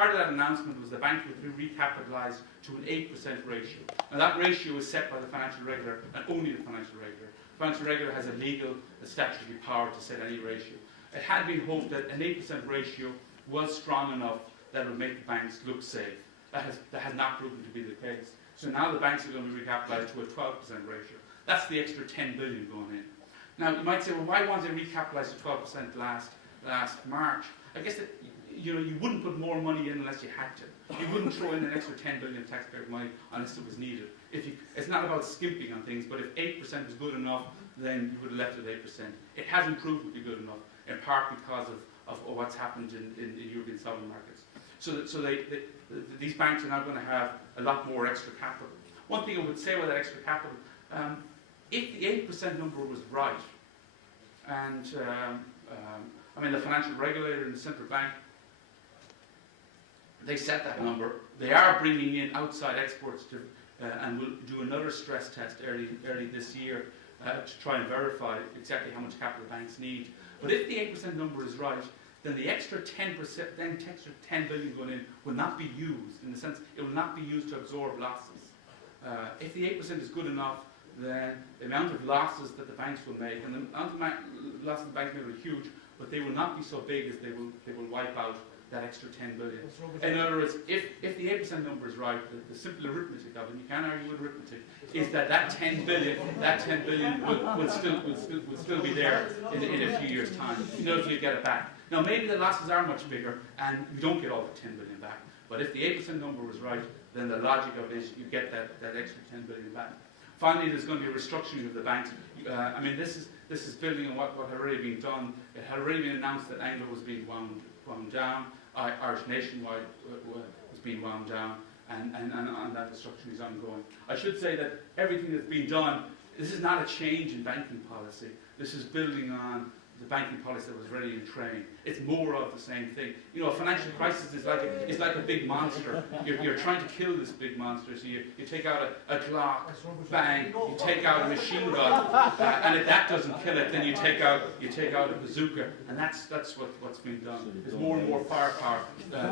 part of that announcement was the bank would be recapitalised to an 8% ratio. Now that ratio is set by the financial regulator, and only the financial regulator. The financial regulator has a legal, statutory power to set any ratio. It had been hoped that an 8% ratio was strong enough that it would make the banks look safe. That has not proven to be the case. So now the banks are going to be recapitalised to a 12% ratio. That's the extra 10 billion going in. Now you might say, well, why weren't they recapitalised to 12% last March? I guess that you wouldn't put more money in unless you had to. You wouldn't throw in an extra 10 billion taxpayer money unless it was needed. It's not about skimping on things, but if 8% is good enough, then you would have left it at 8%. It hasn't proved to be good enough, in part because of what's happened in the European sovereign markets. So these banks are now going to have a lot more extra capital. One thing I would say about that extra capital, if the 8% number was right, and I mean the financial regulator and the central bank, they set that number. They are bringing in outside experts and will do another stress test early this year to try and verify exactly how much capital banks need. But if the 8% number is right, then the extra 10%, then extra 10 billion going in will not be used. In the sense, it will not be used to absorb losses. If the 8% is good enough, then the amount of losses that the banks will make, and the amount of losses the banks make will be huge, but they will not be so big as they will wipe out that extra 10 billion. In other words, if the 8% number is right, the simple arithmetic of it, you can't argue with arithmetic, is that 10 billion will still be there in a few years' time. You know, if you get it back. Now maybe the losses are much bigger and you don't get all the 10 billion back. But if the 8% number was right, then the logic of it is you get that extra 10 billion back. Finally, there's going to be a restructuring of the banks. I mean, this is building on what had already been done. It had already been announced that Anglo was being wound down. Irish Nationwide was being wound down, and that restructuring is ongoing. I should say that everything that's been done, this is not a change in banking policy. This is building on the banking policy that was ready in train. It's more of the same thing. You know, a financial crisis is like a big monster. You're trying to kill this big monster. So you take out a Glock, bang, you take out a machine gun, and if that doesn't kill it, then you take out a bazooka, and that's what's being done. There's more and more firepower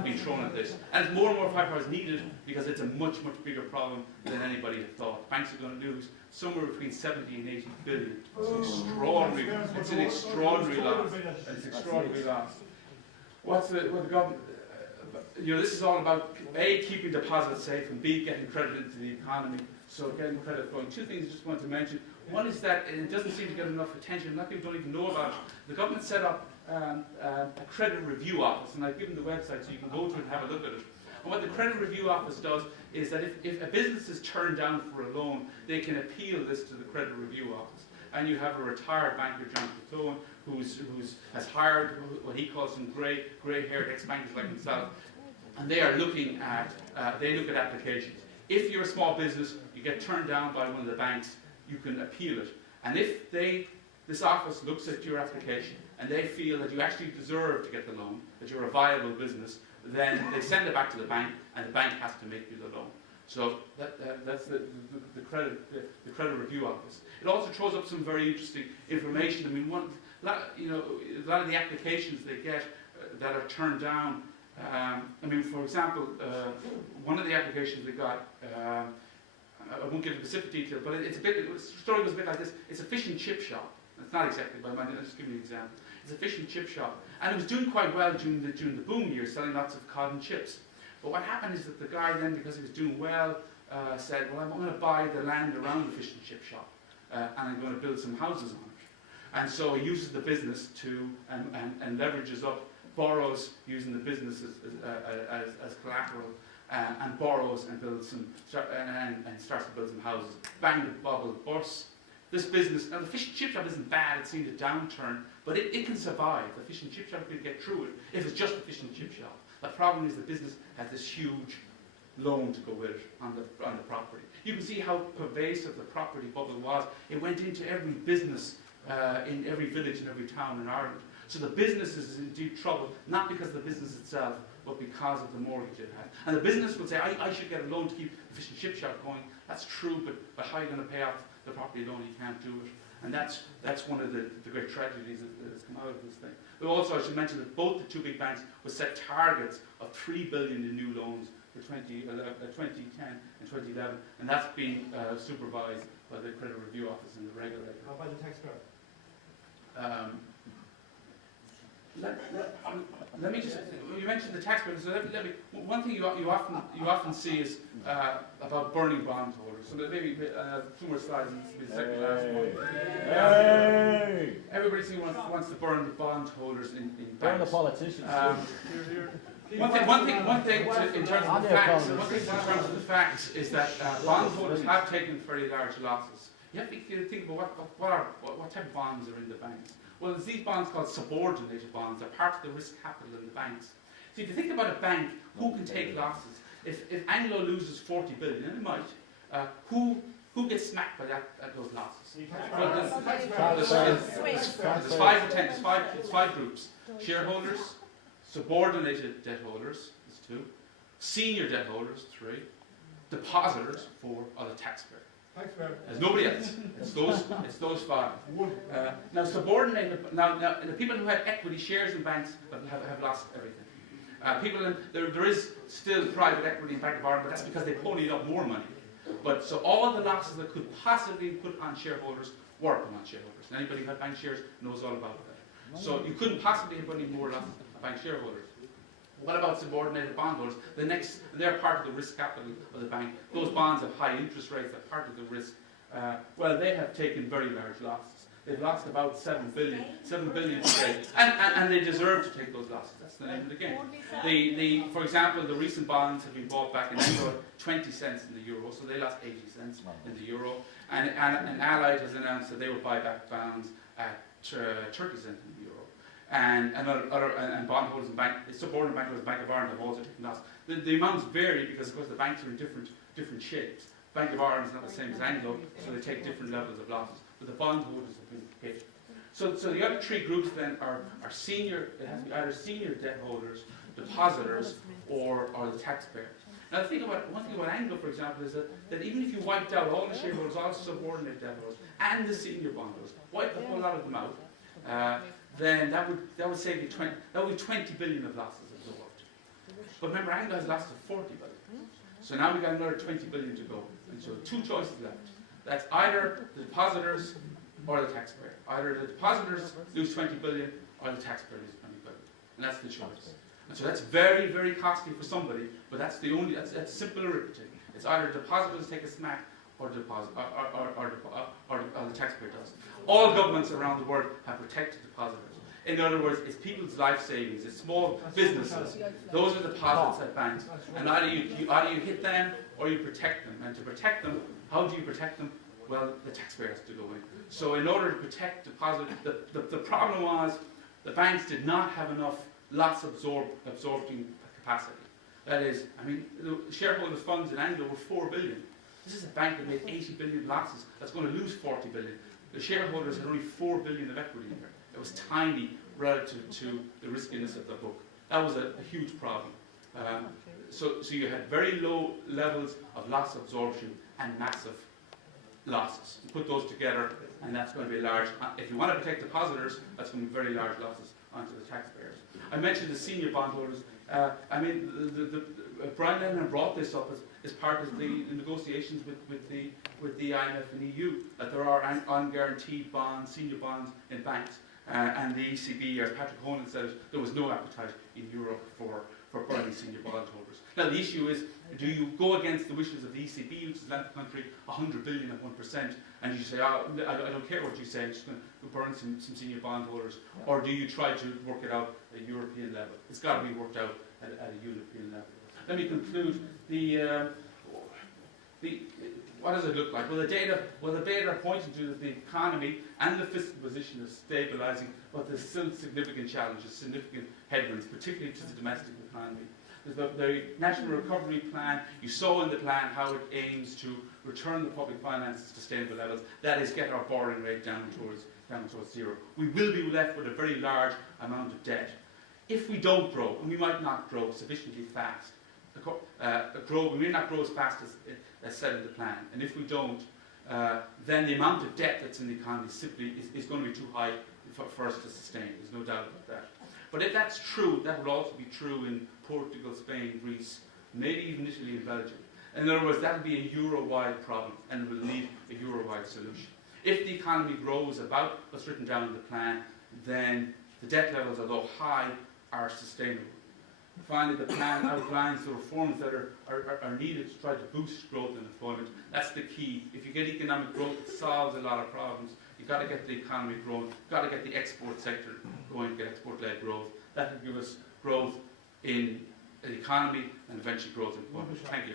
being thrown at this, and more and more firepower is needed because it's a much bigger problem than anybody had thought. Banks are going to lose somewhere between 70 and 80 billion. It's an extraordinary loss. It's an extraordinary loss. What the government, this is all about A, keeping deposits safe, and B, getting credit into the economy. So getting credit flowing. Two things I just want to mention. One is that it doesn't seem to get enough attention. A lot of people don't even know about it. The government set up a credit review office, and I've given the website so you can go to it and have a look at it. And what the credit review office does is that if a business is turned down for a loan, they can appeal this to the credit review office. And you have a retired banker, John Cotone, who has hired what he calls some grey-haired ex-bankers like himself, and they are looking at they look at applications. If you're a small business, you get turned down by one of the banks, you can appeal it. And if this office looks at your application and they feel that you actually deserve to get the loan, that you're a viable business, then they send it back to the bank, and the bank has to make you the loan. So that's the credit review office. It also throws up some very interesting information. I mean, a lot of the applications they get that are turned down. I mean, for example, one of the applications we got. I won't give specific detail, but the story goes a bit like this. It's a fish and chip shop. It's not exactly, but I'll just give you an example. It's a fish and chip shop, and it was doing quite well during the boom years, selling lots of cod and chips. But what happened is that the guy then, because he was doing well, said, well, I'm going to buy the land around the fish and chip shop, and I'm going to build some houses on it. And so he uses the business to, and leverages up, borrows using the business as collateral, and borrows and builds and starts to build some houses. Bang, the bubble bursts. This business, now the fish and chip shop isn't bad, it's seen a downturn, but it can survive. The fish and chip shop can get through it if it's just a fish and chip shop. The problem is the business has this huge loan to go with it on the property. You can see how pervasive the property bubble was. It went into every business in every village and every town in Ireland. So the business is in deep trouble, not because of the business itself, but because of the mortgage it had. And the business would say, I should get a loan to keep the fish and chip shop going. That's true, but how are you going to pay off the property loan? You can't do it. And that's one of the great tragedies that has come out of this thing. But also, I should mention that both the two big banks will set targets of 3 billion in new loans for 2010 and 2011, and that's being supervised by the Credit Review Office and the regulator. How about the taxpayer? Let me just, you mentioned the taxpayer, so let me, one thing you often see is about burning bondholders. So maybe 2 more slides, and this will be the second last one. Everybody wants to burn the bondholders in banks. Burn the politicians. One thing in terms of the facts is that bondholders have taken very large losses. You have to think about what type of bonds are in the banks. Well, there's these bonds called subordinated bonds. They're part of the risk capital in the banks. So if you think about a bank, who can take losses? If Anglo loses 40 billion, and it might, who gets smacked by those losses? Well, there's 5 or 10. It's 5 groups: shareholders, subordinated debt holders, that's 2, senior debt holders, 3, depositors, 4, or the taxpayer. There's nobody else. It's those 5. Now, subordinated. Now, the people who had equity shares in banks have lost everything. There is still private equity in Bank of Ireland, but that's because they ponied up more money. But so all the losses that could possibly be put on shareholders were put on shareholders. And anybody who had bank shares knows all about that. So you couldn't possibly have put any more losses on bank shareholders. What about subordinated bondholders? They're part of the risk capital of the bank. Those bonds have high interest rates. They're part of the risk. Well, they have taken very large losses. They've lost about 7 billion today, and they deserve to take those losses. That's the name of the game. For example, the recent bonds have been bought back in euro 20 cents in the euro, so they lost 80 cents in the euro. And Allied has announced that they will buy back bonds at 30 cents in the euro. And bondholders and subordinate bankholders, Bank of Ireland have also taken loss. The amounts vary because, of course, the banks are in different shapes. Bank of Ireland is not the same as Anglo, so they take different levels of losses. But the bondholders have been hit. So the other 3 groups then are senior. It has to be either senior debt holders, depositors, or the taxpayer. Now, one thing about Anglo, for example, is that even if you wiped out all the shareholders, all the subordinate debt holders, and the senior bondholders, wiped a whole lot of them out, then that would save you 20 billion of losses absorbed. But remember, Anglo has lost 40 billion. So now we've got another 20 billion to go. And so 2 choices left. That's either the depositors or the taxpayer. Either the depositors lose 20 billion or the taxpayer loses 20 billion. And that's the choice. And so that's very, very costly for somebody, but that's simple arithmetic. It's either the depositors take a smack or the taxpayer does. All governments around the world have protected depositors. In other words, it's people's life savings, it's small businesses. Those are deposits at banks. And either you hit them or you protect them. And to protect them, how do you protect them? Well, the taxpayer has to go in. So in order to protect depositors, the problem was the banks did not have enough loss absorbing capacity. That is, the shareholders' funds in Anglo were 4 billion. This is a bank that made 80 billion losses. That's going to lose 40 billion. The shareholders had only 4 billion of equity in there. It was tiny relative to the riskiness of the book. That was a huge problem. So you had very low levels of loss absorption and massive losses. You put those together, and that's going to be large. If you want to protect depositors, that's going to be very large losses onto the taxpayers. I mentioned the senior bondholders. Brian Lenihan brought this up as part of the negotiations with the IMF and EU, that there are unguaranteed bonds, senior bonds in banks, and the ECB, as Patrick Honan said, there was no appetite in Europe for burning senior bondholders. Now the issue is, do you go against the wishes of the ECB, which has lent the country 100 billion at 1%, and you say, I don't care what you say, I'm just going to burn some senior bondholders, or do you try to work it out at a European level? It's got to be worked out at a European level. Let me conclude. What does it look like? Well, the data are pointing to that the economy and the fiscal position is stabilising, but there's still significant challenges, significant headwinds, particularly to the domestic economy. There's the National Recovery Plan. You saw in the plan how it aims to return the public finances to sustainable levels. That is, get our borrowing rate down towards zero. We will be left with a very large amount of debt. If we don't grow, and we might not grow sufficiently fast, we may not grow as fast as said in the plan. And if we don't, then the amount of debt that's in the economy simply is going to be too high for us to sustain. There's no doubt about that. But if that's true, that would also be true in Portugal, Spain, Greece, maybe even Italy and Belgium. In other words, that would be a Euro-wide problem, and it will need a Euro-wide solution. If the economy grows about what's written down in the plan, then the debt levels, although high, are sustainable. Finally, the plan outlines the reforms that are needed to try to boost growth and employment. That's the key. If you get economic growth, it solves a lot of problems. You've got to get the economy growing. You've got to get the export sector going, get export-led growth. That will give us growth in the economy and eventually growth in employment. Thank you.